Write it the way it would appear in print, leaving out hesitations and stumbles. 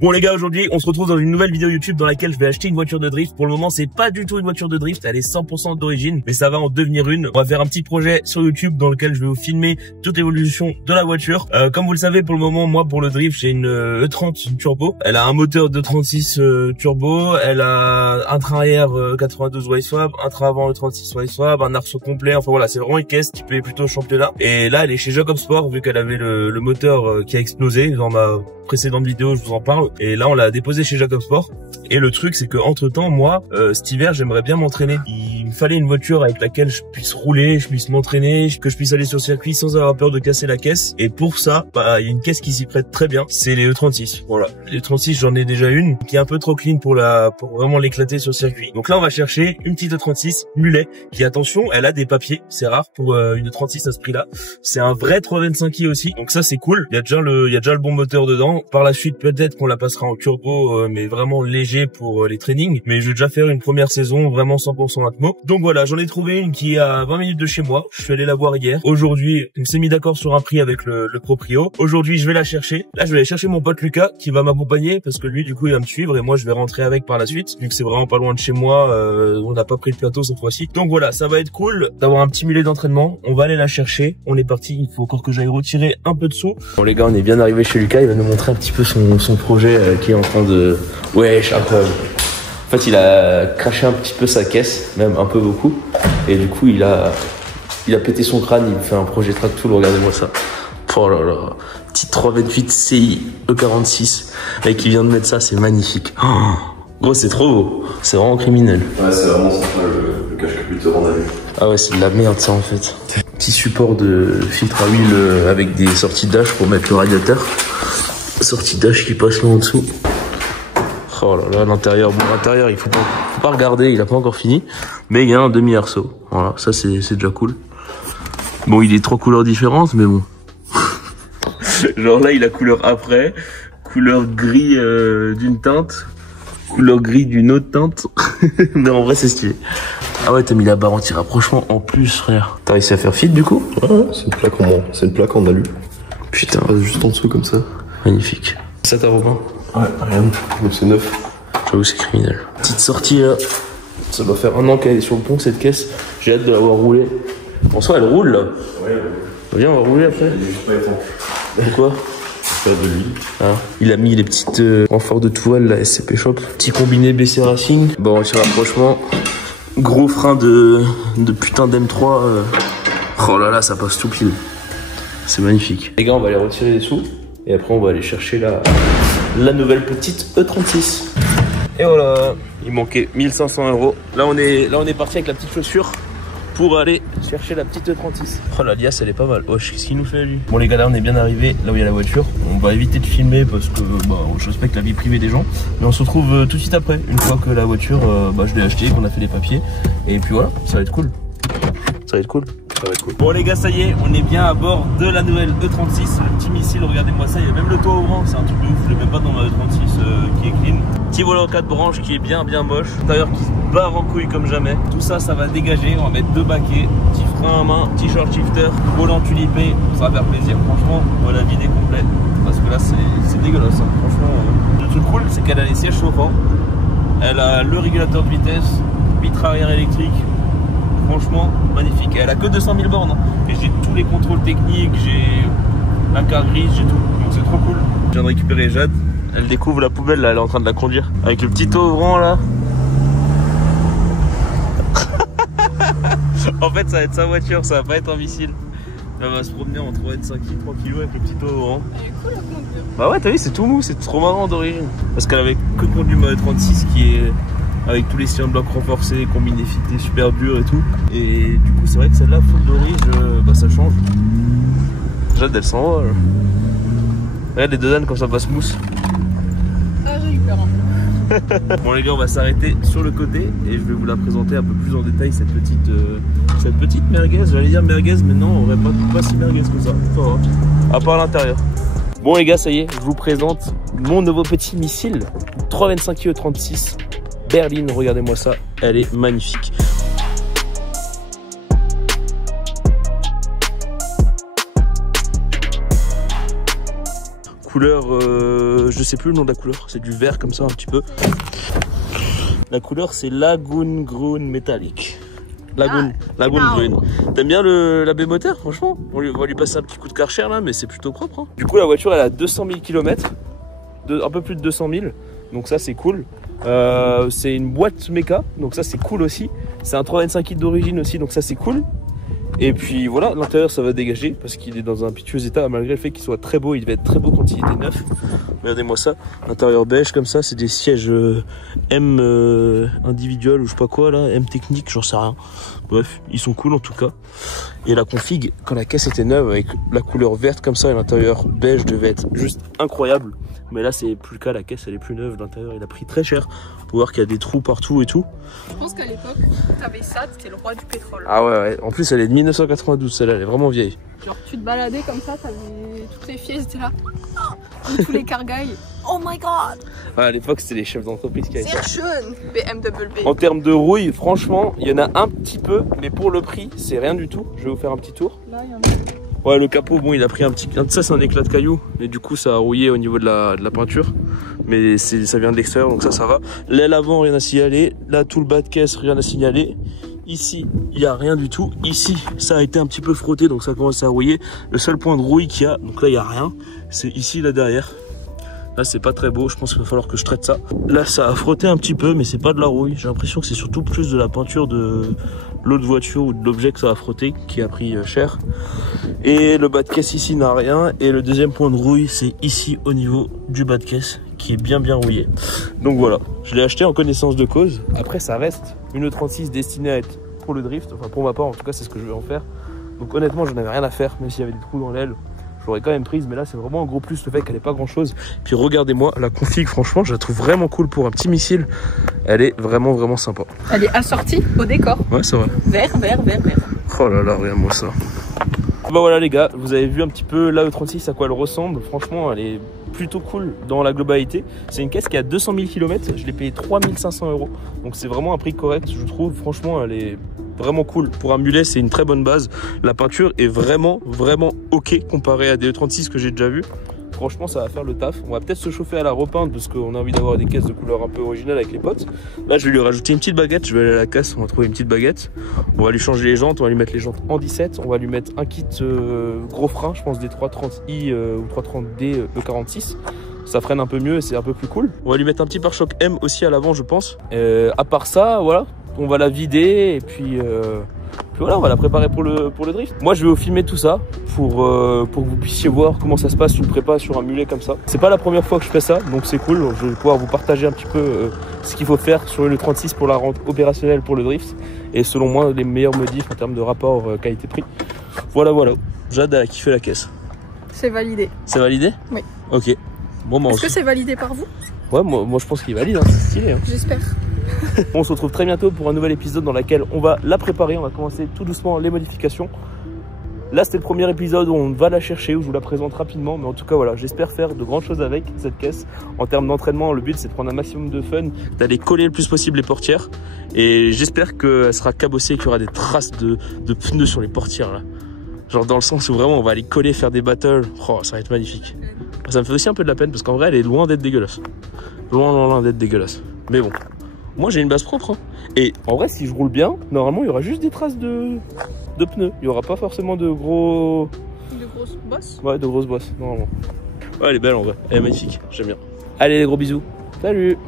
Bon les gars, aujourd'hui on se retrouve dans une nouvelle vidéo YouTube dans laquelle je vais acheter une voiture de drift. Pour le moment c'est pas du tout une voiture de drift, elle est 100% d'origine, mais ça va en devenir une. On va faire un petit projet sur YouTube dans lequel je vais vous filmer toute l'évolution de la voiture. Comme vous le savez, pour le moment, moi pour le drift j'ai une E30 turbo. Elle a un moteur de 36 turbo, elle a un train arrière 92 Y-Swap, un train avant 36 Y-Swap, un arceau complet. Enfin voilà, c'est vraiment une caisse qui plaît plutôt au championnat. Et là elle est chez Jacob Sport vu qu'elle avait le moteur qui a explosé. Dans ma précédente vidéo je vous en parle, et là on l'a déposé chez Jacob Sport. Et le truc c'est que entre temps moi cet hiver j'aimerais bien m'entraîner. Il me fallait une voiture avec laquelle je puisse rouler, je puisse m'entraîner, que je puisse aller sur circuit sans avoir peur de casser la caisse. Et pour ça il y a une caisse qui s'y prête très bien, c'est les E36. Voilà, les E36 j'en ai déjà une qui est un peu trop clean pour vraiment l'éclater sur circuit. Donc là on va chercher une petite E36 mulet qui, attention, elle a des papiers, c'est rare pour une E36 à ce prix là. C'est un vrai 325i aussi, donc ça c'est cool. Il y a déjà le bon moteur dedans. Par la suite peut-être qu'on la passera en turbo mais vraiment léger pour les trainings, mais je vais déjà faire une première saison vraiment 100% Atmo. Donc voilà, j'en ai trouvé une qui est à 20 minutes de chez moi. Je suis allé la voir hier. Aujourd'hui on s'est mis d'accord sur un prix avec le proprio. Aujourd'hui je vais la chercher. Là je vais aller chercher mon pote Lucas qui va m'accompagner parce que lui du coup il va me suivre et moi je vais rentrer avec par la suite vu que c'est vraiment pas loin de chez moi. On n'a pas pris le plateau cette fois-ci, donc voilà, ça va être cool d'avoir un petit mulet d'entraînement. On va aller la chercher, on est parti. Il faut encore que j'aille retirer un peu de sous. Bon les gars, on est bien arrivé chez Lucas. Il va nous montrer un petit peu son projet qui est en train de... Wesh, incroyable. En fait il a craché un petit peu sa caisse, même un peu beaucoup, et du coup il a pété son crâne. Il fait un projet track tool, regardez-moi ça. Oh là là, petite 328 CI E46. Le mec qui vient de mettre ça, c'est magnifique. Oh, gros c'est trop beau, c'est vraiment criminel. Ouais, c'est vraiment ça le cache que te rend à vue. Ah ouais, c'est de la merde ça en fait. Petit support de filtre à huile avec des sorties dash pour mettre le radiateur. Sortie dash qui passe là en dessous. Oh là là, l'intérieur, bon l'intérieur il faut pas regarder, il a pas encore fini. Mais il y a un demi-arceau, voilà, ça c'est déjà cool. Bon, il est 3 couleurs différentes mais bon. Genre là il a couleur après, couleur gris d'une teinte, couleur gris d'une autre teinte. Mais en vrai c'est stylé. Ah ouais, t'as mis la barre anti-rapprochement en plus, frère. T'as réussi à faire fit du coup? Ouais, c'est une plaque en alu. Putain, passe juste en dessous comme ça. Magnifique. Ça t'as Robin? Ouais, rien. Donc c'est neuf. J'avoue c'est criminel. Petite sortie là. Ça doit faire un an qu'elle est sur le pont cette caisse. J'ai hâte de l'avoir roulée. En soi elle roule là. Ouais. Viens, on va rouler après. Elle est juste pas étanche. Pourquoi? Faire de l'huile. Ah. Il a mis les petites renforts de toile, la SCP Shop. Petit combiné BC Racing. Bon, anti-rapprochement. Gros frein de putain d'M3. Oh là là, ça passe tout pile. C'est magnifique. Les gars, on va aller retirer les sous. Et après, on va aller chercher la nouvelle petite E36. Et voilà. Il manquait 1500 €. Là, on est parti avec la petite chaussure pour aller chercher la petite E36. Oh la liasse elle est pas mal. Oh, qu'est-ce qu'il nous fait lui? Bon les gars, là on est bien arrivé là où il y a la voiture. On va éviter de filmer parce que je respecte la vie privée des gens. Mais on se retrouve tout de suite après, une fois que la voiture je l'ai achetée, qu'on a fait les papiers. Et puis voilà, ça va être cool. Ça va être cool. Ça va être cool. Bon les gars, ça y est, on est bien à bord de la nouvelle E36. Le petit missile, regardez-moi ça, il y a même le toit ouvrant, c'est un truc de ouf. Je l'ai même pas dans ma E36 qui est clean. Petit volant 4 branches qui est bien moche. Intérieur qui se barre en couille comme jamais. Tout ça, ça va dégager. On va mettre 2 baquets, petit frein à main, petit short shifter, volant tulipé. Ça va faire plaisir. Franchement, on va la vider complète. Parce que là, c'est dégueulasse. Hein. Franchement, le truc cool, c'est qu'elle a les sièges chauffants. Elle a le régulateur de vitesse, vitre arrière électrique. Franchement, magnifique. Elle a que 200 000 bornes. Et j'ai tous les contrôles techniques. J'ai la carte grise, j'ai tout. Donc c'est trop cool. Je viens de récupérer Jade. Elle découvre la poubelle là, elle est en train de la conduire. Avec le petit toit ouvrant là. En fait ça va être sa voiture, ça va pas être un missile. Elle va se promener en 3,5 tranquillou avec le petit toit ouvrant. Elle est cool à conduire. Bah ouais, t'as vu, c'est tout mou, c'est trop marrant d'origine. Parce qu'elle avait que conduit ma E36 qui est avec tous les cylindres blocs renforcés, combinés, fités, super durs et tout. Et du coup c'est vrai que celle-là, full d'origine, ça change. Jade elle s'en va là. Regarde les deux ânes comme ça passe mousse. Ah j'ai eu peur un peu. Bon les gars, on va s'arrêter sur le côté et je vais vous la présenter un peu plus en détail, cette petite merguez. J'allais dire merguez mais non, on aurait pas si merguez que ça. Enfin, à part l'intérieur. Bon les gars, ça y est, je vous présente mon nouveau petit missile 325i E36 berline, regardez-moi ça, elle est magnifique. couleur, je sais plus le nom de la couleur, c'est du vert comme ça un petit peu. La couleur c'est Lagoon Grün Metallic. Lagoon Grün. T'aimes bien la Bémoteur, franchement? On va lui passer un petit coup de Karcher là, mais c'est plutôt propre. Hein. Du coup, la voiture elle a 200 000 km, un peu plus de 200 000, donc ça c'est cool. C'est une boîte méca, donc ça c'est cool aussi. C'est un 325 kg d'origine aussi, donc ça c'est cool. Et puis voilà, l'intérieur ça va dégager parce qu'il est dans un pitueux état malgré le fait qu'il soit très beau. Il devait être très beau quand il était neuf. Regardez-moi ça, intérieur beige comme ça, c'est des sièges M individuels ou je sais pas quoi là, M technique, j'en sais rien. Bref, ils sont cool en tout cas. Et la config, quand la caisse était neuve avec la couleur verte comme ça et l'intérieur beige devait être juste incroyable. Mais là c'est plus le cas, la caisse elle est plus neuve, l'intérieur il a pris très cher. Pour voir qu'il y a des trous partout et tout. Je pense qu'à l'époque, t'avais ça, t'étais le roi du pétrole. Ah ouais, en plus elle est de 1992, celle-là, elle est vraiment vieille. Genre tu te baladais comme ça, t'avais toutes les filles étaient là. Tous les cargailles. Oh my god! Ah, à l'époque c'était les chefs d'entreprise qui avaient ça. C'est jeune! BMW. En termes de rouille, franchement, il y en a un petit peu, mais pour le prix, c'est rien du tout. Je vais vous faire un petit tour. Là, il y en a. Ouais, le capot, bon, il a pris un petit... Ça, c'est un éclat de caillou. Et du coup, ça a rouillé au niveau de la peinture. Mais ça vient de l'extérieur, donc ça va. L'aile avant, rien à signaler. Là, tout le bas de caisse, rien à signaler. Ici, il n'y a rien du tout. Ici, ça a été un petit peu frotté, donc ça commence à rouiller. Le seul point de rouille qu'il y a, donc là, il n'y a rien. C'est ici, là, derrière. Là, c'est pas très beau. Je pense qu'il va falloir que je traite ça. Là, ça a frotté un petit peu, mais c'est pas de la rouille. J'ai l'impression que c'est surtout plus de la peinture de l'autre voiture ou de l'objet que ça a frotté qui a pris cher. Et le bas de caisse ici n'a rien. Et le deuxième point de rouille, c'est ici au niveau du bas de caisse qui est bien rouillé. Donc voilà, je l'ai acheté en connaissance de cause. Après, ça reste une E36 destinée à être pour le drift. Enfin, pour ma part, en tout cas, c'est ce que je vais en faire. Donc honnêtement, j'en avais rien à faire, même s'il y avait des trous dans l'aile. Je l'aurais quand même prise, mais là c'est vraiment un gros plus le fait qu'elle n'ait pas grand chose. Puis regardez-moi la config, franchement je la trouve vraiment cool pour un petit missile. Elle est vraiment sympa. Elle est assortie au décor. Ouais, c'est vrai. Vert. Oh là là, regarde-moi ça. Bah voilà les gars, vous avez vu un petit peu la E36 à quoi elle ressemble. Franchement elle est plutôt cool dans la globalité. C'est une caisse qui a 200 000 km, je l'ai payé 3500 €. Donc c'est vraiment un prix correct je trouve. Franchement elle est vraiment cool. Pour un mulet c'est une très bonne base. La peinture est vraiment ok comparée à des E36 que j'ai déjà vu. Franchement ça va faire le taf. On va peut-être se chauffer à la repeindre parce qu'on a envie d'avoir des caisses de couleur un peu originales avec les potes. Là je vais lui rajouter une petite baguette. Je vais aller à la casse, on va trouver une petite baguette. On va lui changer les jantes, on va lui mettre les jantes en 17. On va lui mettre un kit gros frein, je pense des 330i ou 330D E46. Ça freine un peu mieux et c'est un peu plus cool. On va lui mettre un petit pare-choc M aussi à l'avant je pense. À part ça, voilà, on va la vider et puis voilà, on va la préparer pour le drift. Moi je vais vous filmer tout ça pour que vous puissiez voir comment ça se passe une prépa sur un mulet comme ça. C'est pas la première fois que je fais ça, donc c'est cool. Je vais pouvoir vous partager un petit peu ce qu'il faut faire sur le 36 pour la rendre opérationnelle pour le drift. Et selon moi les meilleurs modifs en termes de rapport qualité-prix. Voilà. Jade a kiffé la caisse. C'est validé. C'est validé? Oui. Ok. Bon, bah, est-ce que c'est validé par vous? Ouais, moi je pense qu'il est valide, hein. C'est stylé. Hein. J'espère. On se retrouve très bientôt pour un nouvel épisode dans lequel on va la préparer. On va commencer tout doucement les modifications. Là c'était le premier épisode où on va la chercher, où je vous la présente rapidement. Mais en tout cas voilà, j'espère faire de grandes choses avec cette caisse. En termes d'entraînement, le but c'est de prendre un maximum de fun, d'aller coller le plus possible les portières. Et j'espère qu'elle sera cabossée et qu'il y aura des traces de pneus sur les portières là. Genre dans le sens où vraiment on va aller coller, faire des battles. Oh, ça va être magnifique. Ça me fait aussi un peu de la peine parce qu'en vrai elle est loin d'être dégueulasse. Loin d'être dégueulasse. Mais bon, moi j'ai une base propre. Hein. Et en vrai si je roule bien, normalement il y aura juste des traces de pneus. Il n'y aura pas forcément de gros... De grosses bosses? Ouais, de grosses bosses, normalement. Ouais, elle est belle en vrai. Elle est magnifique, j'aime bien. Allez les gros bisous. Salut!